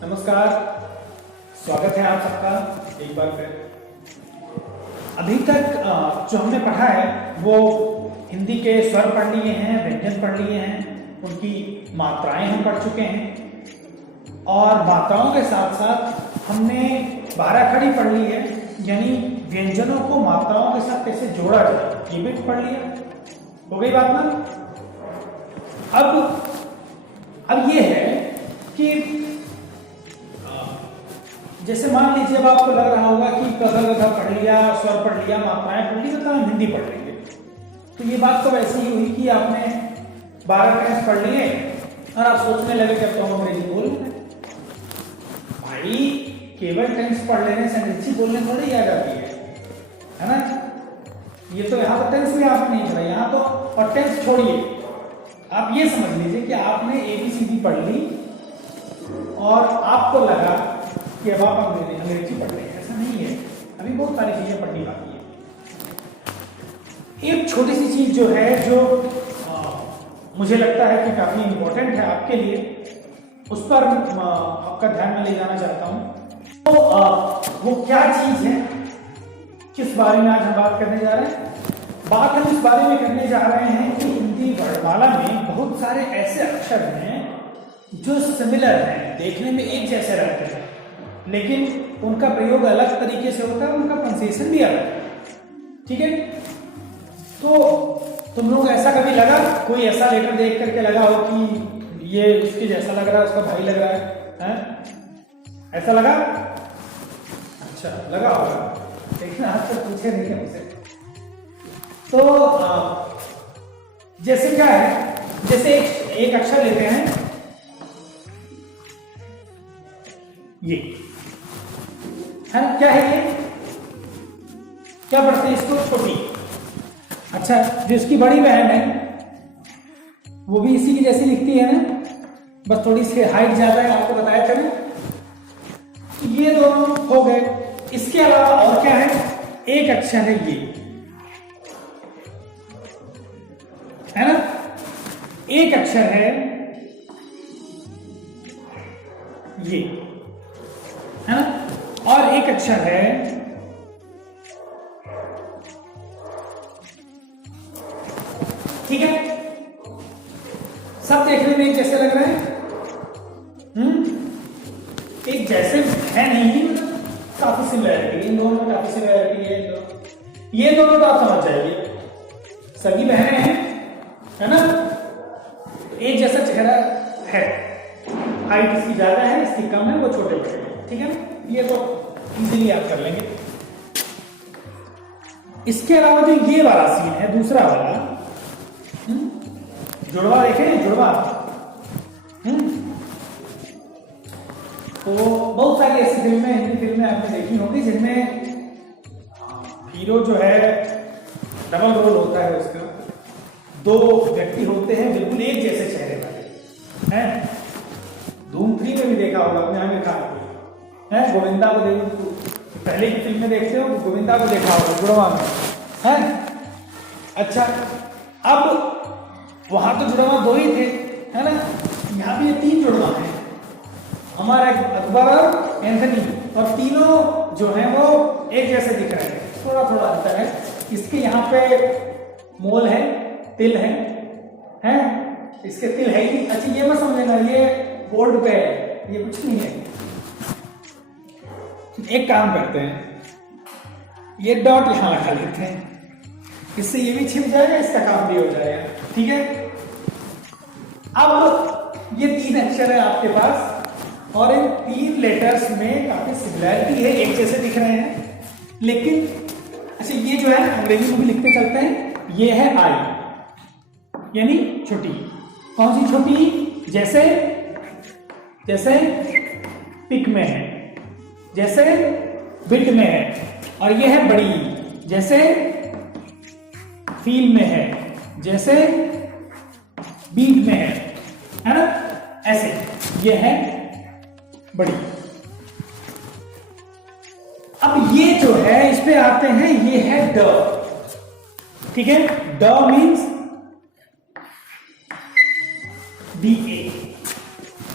नमस्कार, स्वागत है आप सबका एक बार फिर। अभी तक जो हमने पढ़ा है वो हिंदी के स्वर पढ़ लिए हैं, व्यंजन पढ़ लिए हैं, उनकी मात्राएं हम पढ़ चुके हैं और मात्राओं के साथ साथ हमने 12 खड़ी पढ़ ली है, यानी व्यंजनों को मात्राओं के साथ कैसे जोड़ा जाए ये भी पढ़ लिया। हो गई बात ना? अब ये है कि जैसे मान लीजिए अब आपको लग रहा होगा कि गधा पढ़ लिया, स्वर पढ़ लिया, मात्राएं पढ़ ली, मतलब हम हिंदी पढ़ लेंगे। तो ये बात तो वैसे ही हुई कि आपने 12 टेंस पढ़ लिए और आप सोचने लगे कि अब तो हम अंग्रेजी बोल रहे हैं। भाई केवल टेंस पढ़ लेने से अंग्रेजी बोलने थोड़ी आ जाती है ना? ये तो यहाँ तो टेंस भी आपने नहीं पढ़ा, यहाँ तो और टेंस छोड़िए, आप ये समझ लीजिए कि आपने ABCD पढ़ ली और आपको लगा कि अब आप अंग्रेजी पढ़ रहे हैं। ऐसा नहीं है, अभी बहुत सारी चीजें पढ़नी बाकी है। एक छोटी सी चीज जो है जो मुझे लगता है कि काफी इंपॉर्टेंट है आपके लिए, उस पर आपका ध्यान में ले जाना चाहता हूं। तो वो क्या चीज है, किस बारे में आज हम बात करने जा रहे हैं? बात हम इस बारे में करने जा रहे हैं कि हिंदी वर्णमाला में बहुत सारे ऐसे अक्षर हैं जो सिमिलर हैं, देखने में एक जैसे रहते हैं, लेकिन उनका प्रयोग अलग तरीके से होता है, उनका प्रोनाउंसिएशन भी अलग है। ठीक है? तो तुम लोग ऐसा कभी लगा, कोई ऐसा लेटर देख करके लगा हो कि ये उसके जैसा लग रहा है, उसका भाई लग रहा है? ऐसा लगा? अच्छा लगा होगा, लेकिन आज तक पूछे नहीं है मुझसे। तो जैसे क्या है, जैसे एक अक्षर लेते हैं, ये है ना? क्या है ये? क्या पढ़ते हैं इसको? छोटी। अच्छा, जो इसकी बड़ी बहन है वो भी इसी की जैसी लिखती है ना, बस थोड़ी सी हाइट ज्यादा है, आपको बताया था ना। ये दोनों हो गए। इसके अलावा और क्या है? एक अक्षर है ये, है ना? एक अक्षर है ये, है ना? और एक अक्षर है ठीक है। सब देखने में एक जैसे लग रहे हैं? एक जैसे है नहीं, मतलब काफी सिमिलरिटी, इन दोनों में काफी सिमिलरिटी है। ये दोनों तो आप समझ जाइए, सगी बहनें हैं, है ना? एक जैसा चेहरा है, हाइट इसकी ज्यादा है, इसकी कम है, वो छोटे बड़े हैं। ठीक है ना? ये तो इजीली याद कर लेंगे। इसके अलावा जो ये वाला सीन है, दूसरा वाला जुड़वा, देखें जुड़वा, तो बहुत सारी ऐसी फिल्में, हिंदी फिल्में आपने देखी होंगी जिनमें हीरो जो है डबल रोल होता है, उसका दो व्यक्ति होते हैं बिल्कुल एक जैसे चेहरे वाले हैं। धूम 3 में भी देखा होगा आपने, आमिर खान को है, गोविंदा को देखो, पहले की फिल्म में देखते हो गोविंदा को देखा होगा जुड़वा में, है? अच्छा, अब वहां तो जुड़वा 2 ही थे, है ना? यहाँ भी ये 3 जुड़वा हैं, हमारा अकबर और एंथनी, और तीनों जो हैं वो एक जैसे दिख रहे हैं, थोड़ा थोड़ा अंतर है। इसके यहाँ पे मोल है, तिल है? इसके तिल है ही। अच्छा, ये मत समझना ये बोर्ड पे है, ये कुछ नहीं है। एक काम करते हैं, ये डॉट यहां लगा लेते हैं, इससे ये भी छिप जाएगा, इसका काम भी हो जाएगा। ठीक है? अब ये 3 अक्षर है आपके पास और इन 3 लेटर्स में काफी सिमिलरिटी है, एक जैसे दिख रहे हैं, लेकिन अच्छा ये जो है अंग्रेजी में भी लिखते चलते हैं, ये है आई, यानी छोटी। कौन सी छोटी? जैसे जैसे पिक में है, जैसे बिट में है, और ये है बड़ी, जैसे फील में है, जैसे बीट में है ना? ऐसे ये है बड़ी। अब ये जो है इस पे आते हैं, ये है ड। ठीक है? ड मीन्स DA,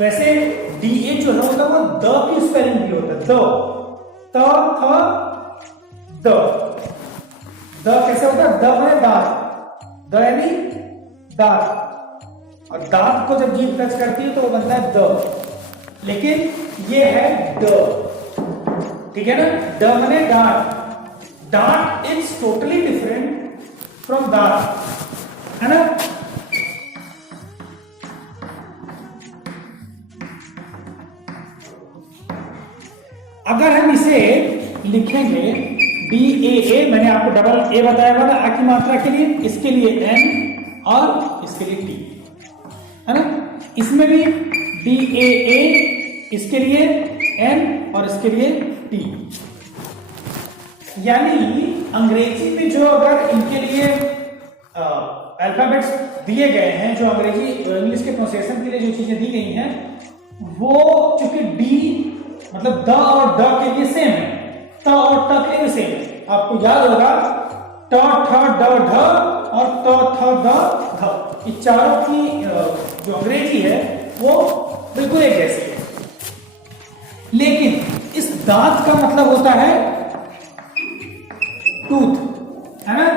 वैसे DA जो है होता है वो द की स्पेलिंग भी होता है, द, त, थ, द। द कैसे होता है? द है दांत, द यानी दांत, और दांत को जब जीभ टच करती है तो वो बनता है द, लेकिन ये है द, ठीक है ना? द माने दांत, दांत इज टोटली डिफरेंट फ्रॉम दांत, है ना? अगर हम इसे लिखेंगे DAA, मैंने आपको डबल ए बताया था ना आ की मात्रा के लिए, इसके लिए N और इसके लिए T, है ना? इसमें भी DAA, इसके लिए N और इसके लिए T। यानी अंग्रेजी में जो अगर इनके लिए अल्फाबेट्स दिए गए हैं, जो अंग्रेजी इंग्लिश के प्रोसेसन के लिए जो चीजें दी गई हैं, वो चूंकि D मतलब द और ड के लिए सेम है, त और ट के लिए भी सेम है। आपको याद होगा ट, ठ, ड, ढ और त, थ, द, ध, ये चारों की जो अंग्रेजी है वो बिल्कुल एक जैसी है, लेकिन इस दांत का मतलब होता है टूथ, है ना?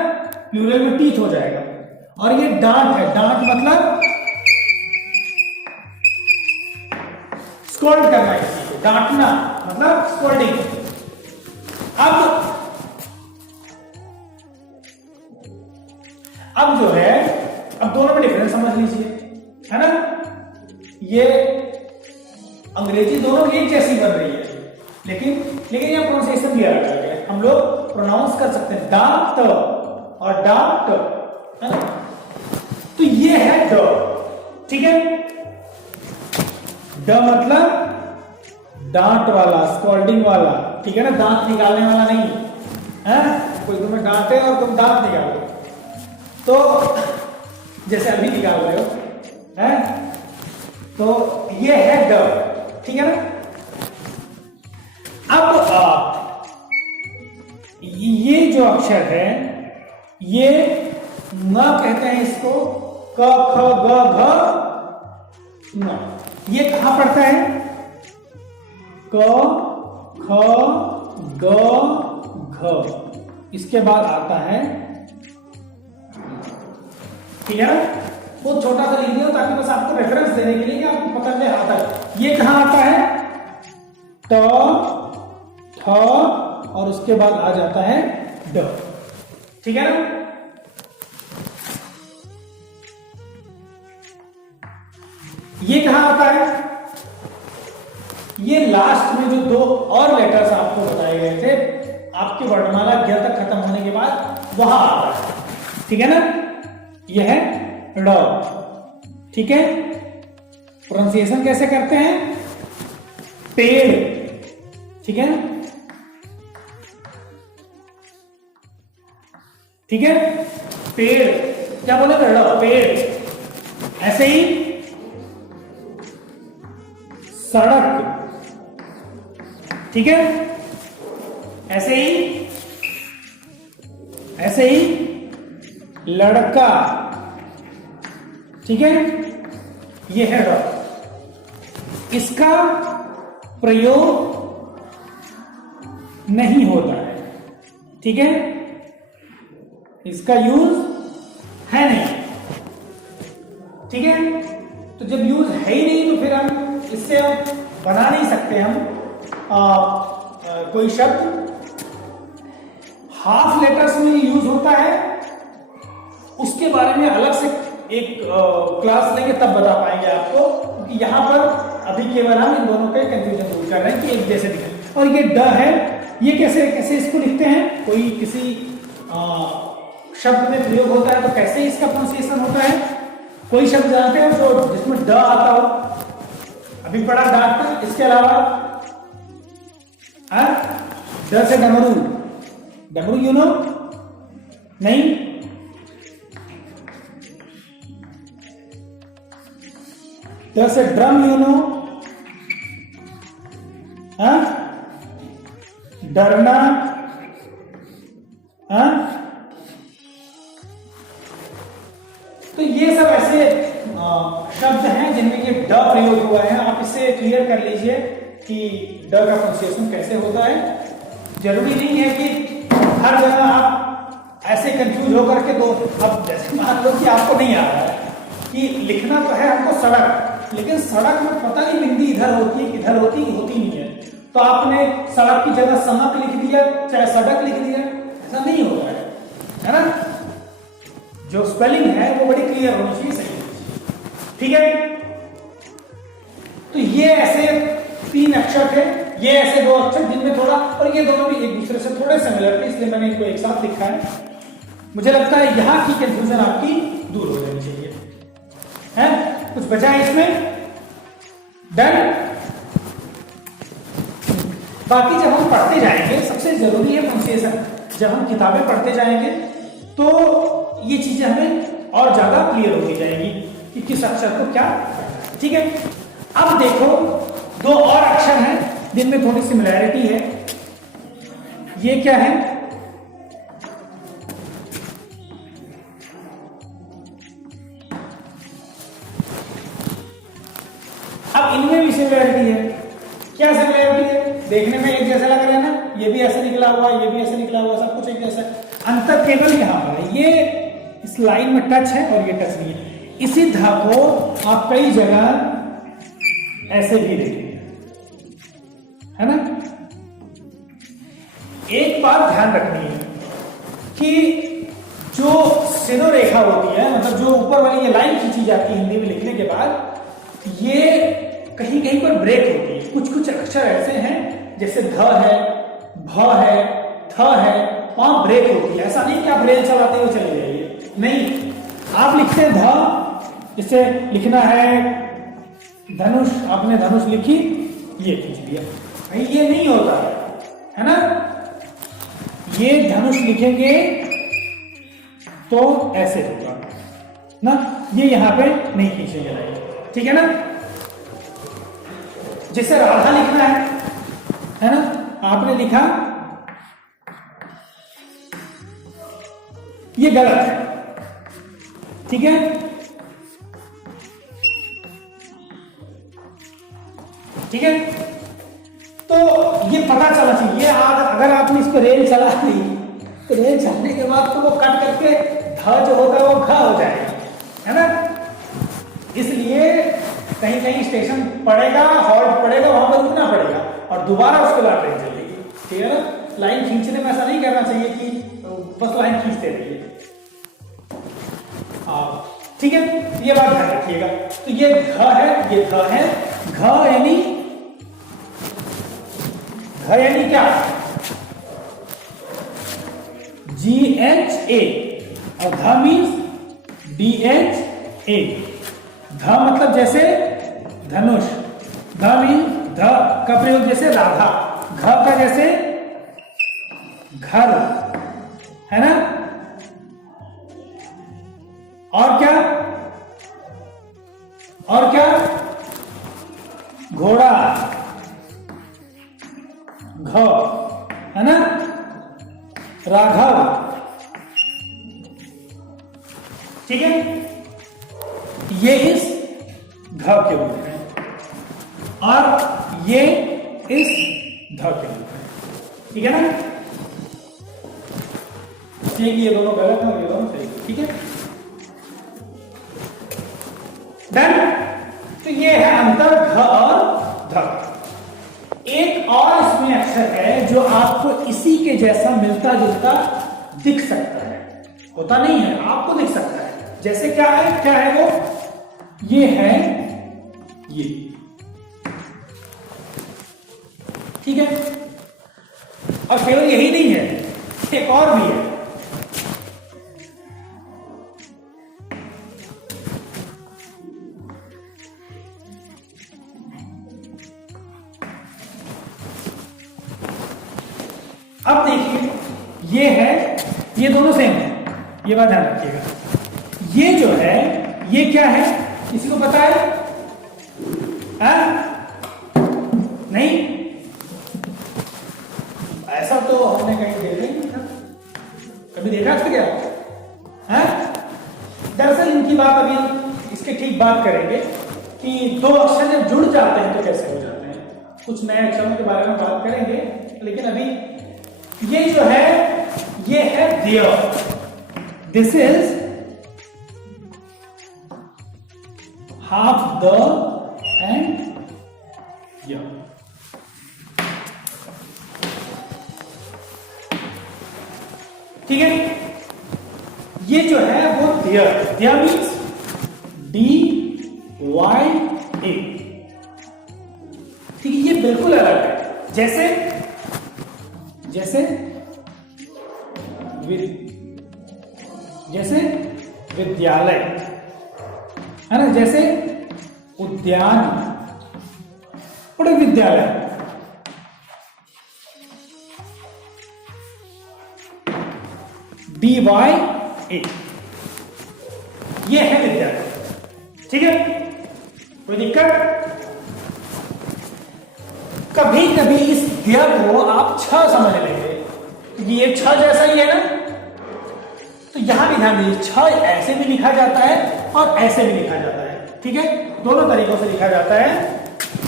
प्लूरल में टीथ हो जाएगा, और ये डांट है, डांट मतलब स्कोल्ड करना, किसी को डांटना मतलब स्कोल्डिंग। अब जो है, अब दोनों में डिफरेंस समझ लीजिए, है ना? ये अंग्रेजी दोनों एक जैसी बन रही है, लेकिन यह प्रोनाउंसिएशन भी अलग है। हम लोग प्रोनाउंस कर सकते हैं दांत और डांट, है ना? तो ये है ड, ठीक है? ड मतलब डांट वाला, स्कॉल्डिंग वाला, ठीक है ना? दांत निकालने वाला नहीं है। कोई तुम्हें डांटे और तुम दांत निकालो, तो जैसे अभी निकाल रहे हो, है? तो ये है ड, ठीक है ना? अब ये जो अक्षर है, ये न कहते हैं इसको, क, ख, ग, घ, न। ये कहां पड़ता है? क, ख, ग, घ, इसके बाद आता है, ठीक है ना? बहुत छोटा सा लिख दिया ताकि बस आपको रेफरेंस देने के लिए कि आपको पता नहीं आता है। ये कहां आता है? ट, ठ, और उसके बाद आ जाता है ड, ठीक है ना? ये कहां आता है? ये लास्ट में जो दो और लेटर्स आपको बताए गए थे, आपकी वर्णमाला ज्ञ तक खत्म होने के बाद वहां आता है, ठीक है ना? यह है ड़, ठीक है? प्रोनाउंसिएशन कैसे करते हैं? पेड़, ठीक है? ठीक है? पेड़, क्या बोले थे? ड़, पेड़। ऐसे ही सड़क, ठीक है? ऐसे ही लड़का, ठीक है? ये है ड। इसका प्रयोग नहीं होता है, ठीक है? इसका यूज है नहीं, ठीक है? तो जब यूज है ही नहीं तो फिर हम इससे बना नहीं सकते हम कोई शब्द। हाफ लेटर्स में यूज होता है, उसके बारे में अलग से एक क्लास लेंगे तब बता पाएंगे आपको, क्योंकि यहां पर अभी केवल हम इन दोनों के कंफ्यूजन दूर कर रहे हैं कि एक जैसे दिखे। और ये ड है, ये कैसे इसको लिखते हैं? कोई किसी शब्द में प्रयोग होता है तो कैसे इसका प्रोनाउंसिएशन होता है? कोई शब्द जानते हो जो जिसमें ड आता हो? अभी पढ़ा डॉक्टर, इसके अलावा ड से डमरू, डमरू यू नो? नहीं? ड से ड्रम यू नो? डरना, तो ये सब ऐसे शब्द हैं जिनमें ये ड प्रयोग हुआ है। आप इसे क्लियर कर लीजिए कि ड का प्रोनाउंसिएशन कैसे होता है। जरूरी नहीं है कि हर जगह आप ऐसे कंफ्यूज होकर के, तो अब जैसे मान लो कि आपको नहीं आ रहा है कि लिखना तो है हमको सड़क, लेकिन सड़क में पता नहीं बिंदी इधर होती है किधर होती है, होती नहीं है, तो आपने सड़क की जगह सड़क लिख दिया, चाहे सड़क लिख दिया, ऐसा नहीं होता है ना। जो स्पेलिंग है वो बड़ी क्लियर होनी चाहिए, सही होनी चाहिए, ठीक है। तो ये ऐसे 3 अक्षर थे, ये ऐसे 2 अक्षर जिनमें थोड़ा, और ये दोनों भी एक दूसरे से थोड़े सिमिलर थे, इसलिए मैंने इनको एक साथ लिखा है। मुझे लगता है यहां की कंफ्यूजन आपकी दूर हो जानी चाहिए, है। कुछ बचा है इसमें? डन। बाकी जब हम पढ़ते जाएंगे, सबसे जरूरी है प्रोनाउंसिएशन। जब हम किताबें पढ़ते जाएंगे तो ये चीजें हमें और ज्यादा क्लियर होती जाएंगी कि किस अक्षर को क्या करना है, ठीक है। अब देखो 2 और अक्षर हैं जिनमें थोड़ी सिमिलैरिटी है। ये क्या है? अब इनमें भी सिमिलैरिटी है। क्या सिमिलैरिटी है? देखने में एक जैसा लग रहा है ना, ये भी ऐसे निकला हुआ, ये भी ऐसे निकला हुआ, सब कुछ एक जैसा। अंतर केवल यहां पर है, ये इस लाइन में टच है और ये टच नहीं है। इसी धा को आप कई जगह ऐसे भी देखेंगे, है ना। एक बात ध्यान रखनी है कि जो सिरो रेखा होती है, मतलब जो ऊपर वाली ये लाइन खींची जाती है हिंदी में लिखने के बाद, ये कहीं कहीं पर ब्रेक होती है। कुछ कुछ अक्षर ऐसे हैं जैसे ध है, भ है, थ है, वहां ब्रेक होती है। ऐसा नहीं कि आप रेल चलाते हुए चले जाइए, नहीं। आप लिखते हैं ध, इसे लिखना है धनुष, आपने धनुष लिखी, ये खींच दिया, भाई ये नहीं होता है ना। ये धनुष लिखेंगे तो ऐसे होगा ना, ये यहां पे नहीं खींचे जाएंगे, ठीक है ना। जैसे राधा लिखना है ना, आपने लिखा, ये गलत है, ठीक है। ठीक है, तो ये पता चला चाहिए। अगर आपने इस पर रेल चला दी, तो रेल चलने के बाद तो वो कट करके ध जो होता है वो घ हो जाएगा, है ना। इसलिए कहीं कहीं स्टेशन पड़ेगा, हॉल्ट पड़ेगा, वहां पर रुकना पड़ेगा और दोबारा उसके बाद ट्रेन चलेगी, ठीक है ना। लाइन खींचने में ऐसा नहीं करना चाहिए कि बस लाइन खींचते रहिए, ठीक है। ये बात ध्यान रखिएगा। तो ये घ है, ये ध है। घ यानी क्या? GHA और ध मीन्स DHA। ध मतलब जैसे धनुष, ध मीन्स ध का प्रयोग जैसे राधा, घ का जैसे घर, है ना। और क्या? और क्या? घोड़ा, घ, है ना। राघव, ठीक है। ये इस घ के रूप में और ये इस ध के रूप में, ठीक है ना। ये दोनों गलत है और ये दोनों सही, ठीक है। डन। तो ये है अंतर घ और ध। एक और इसमें अक्षर है जो आपको इसी के जैसा मिलता जुलता दिख सकता है, होता नहीं है, आपको दिख सकता है। जैसे क्या है? क्या है वो? ये है ये, ठीक है। और केवल यही नहीं है, एक और भी है। अब देखिए, ये है, ये दोनों सेम है, ये बात ध्यान रखिएगा। ये जो है, ये क्या है? किसी को पता है? नहीं, ऐसा तो हमने कहीं देखा ही नहीं था, कभी देखा था क्या? दरअसल इनकी इसकी बात अभी इसके ठीक बात करेंगे कि दो अक्षर जब जुड़ जाते हैं तो कैसे हो जाते हैं, कुछ नए अक्षरों के बारे में बात करेंगे। लेकिन अभी ये जो है ये है there, this is half the end य। ठीक है, ये जो है वो देयर, देयर मीन्स DYA। ठीक है, ये बिल्कुल अलग है। जैसे जैसे जैसे विद्यालय है ना, जैसे उद्यान और विद्यालय। DYA ये है विद्यालय। ठीक है, कोई दिक्कत? कभी कभी इस दिया को आप छ समझ लेंगे क्योंकि ये छ जैसा ही है ना, तो यहां भी ध्यान दीजिए, छ ऐसे भी लिखा जाता है और ऐसे भी लिखा जाता है। ठीक है, दोनों तरीकों से लिखा जाता है।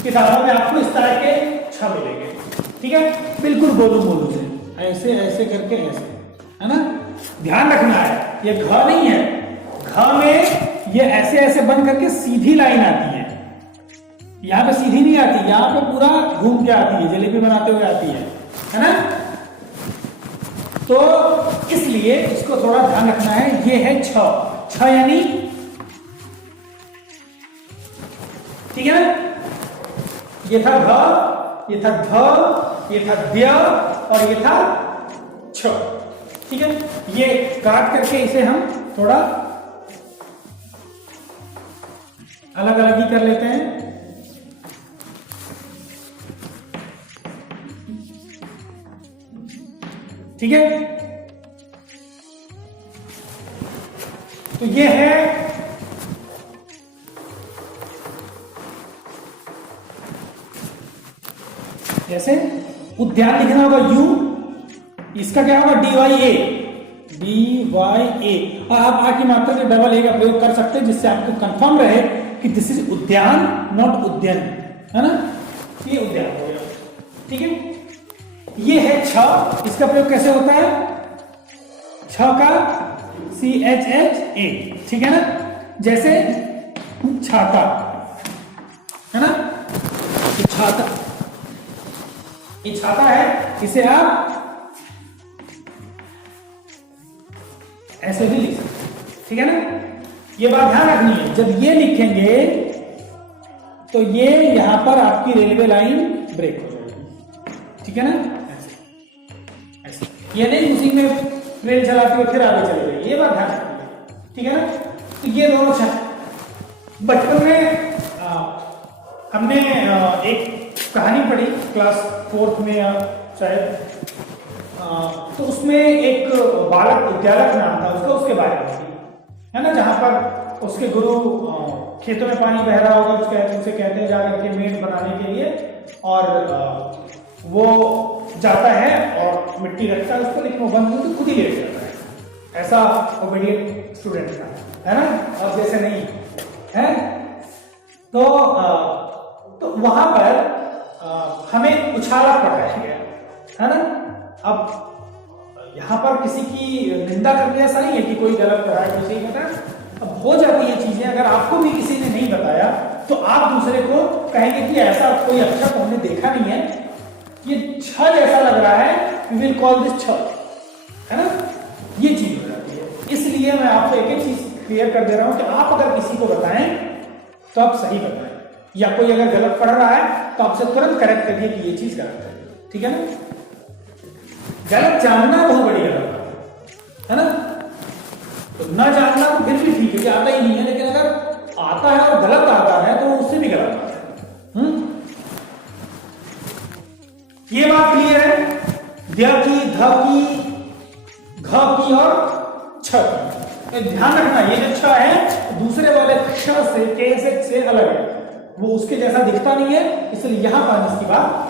किताबों में आपको इस तरह के छ मिलेंगे। ठीक है, बिल्कुल बोलू बोलू से, ऐसे ऐसे करके ऐसे, है ना। ध्यान रखना है, ये घ नहीं है, घ में ये ऐसे ऐसे बन करके सीधी लाइन आती है, यहां पे सीधी नहीं आती, यहां पे पूरा घूम के आती है, जलेबी बनाते हुए आती है ना। तो इसलिए इसको थोड़ा ध्यान रखना है। ये है छ, छ यानी, ठीक है ना, ये था घ, ये था ध, ये था द्य और ये था छ। ठीक है, ये काट करके इसे हम थोड़ा अलग अलग ही कर लेते हैं। ठीक है, तो ये है जैसे उद्यान लिखना होगा U, इसका क्या होगा DYA, DYA। और आप आ की मात्रा के डबल ए का प्रयोग कर सकते हैं जिससे आपको कंफर्म रहे कि दिस इज उद्यान नॉट उद्यान, है ना। ये उद्यान हो गया। ठीक है, ये है छ, इसका प्रयोग कैसे होता है, छ का CHHA। ठीक है ना, जैसे छाता, है ना, ये छाता, ये छाता है, इसे आप ऐसे भी लिख सकते। ठीक है ना, ये बात ध्यान रखनी है, जब ये लिखेंगे तो ये यहां पर आपकी रेलवे लाइन ब्रेक हो जाएगी। ठीक है ना, ऐसे ये नहीं उसी में ट्रेन चलाते हुए फिर आगे चले गए, ये बात ध्यान रखनी है। ठीक है ना, तो ये दोनों बचपन में हमने एक कहानी पढ़ी क्लास 4th में या शायद, तो उसमें एक बालक विद्यालय नाम था उसका, उसके बारे में है ना, जहां पर उसके गुरु खेतों में पानी बह रहा होगा, उसे कहते हैं जाकर के मेड़ बनाने के लिए, और वो जाता है और मिट्टी रखता है उसको, लेकिन वो बंद तो खुद ही लेट जाता है। ऐसा ओबीडिएंट स्टूडेंट था, है ना, और जैसे नहीं है। तो वहां पर हमें उछाला पढ़ाया गया, है ना। अब यहां पर किसी की निंदा करने ऐसा नहीं है कि कोई गलत पढ़ा है, किसी पता। अब हो जाती है चीजें, अगर आपको भी किसी ने नहीं बताया तो आप दूसरे को कहेंगे कि ऐसा कोई अक्षर तो हमने देखा नहीं है, ये छ जैसा लग रहा है, वी विल कॉल दिस छ, है ना। ये चीज हो जाती है, इसलिए मैं आपको एक एक चीज क्लियर कर दे रहा हूं कि आप अगर किसी को बताएं तो आप सही बताएं, या कोई अगर गलत पढ़ रहा है तो आपसे तुरंत करेक्ट करिए कि ये चीज गलत है। ठीक है ना, गलत जानना बहुत बड़ी गलत है ना। तो न जानना तो फिर भी ठीक है कि आता ही नहीं है, लेकिन अगर आता है और गलत आता है तो उससे भी गलत आता है। ये बात क्लियर है, द्य की, ध की, घ की और छ की। तो ध्यान रखना, ये जो छ है दूसरे वाले क्ष से, के से अलग है, वो उसके जैसा दिखता नहीं है, इसलिए यहां पर इसकी बात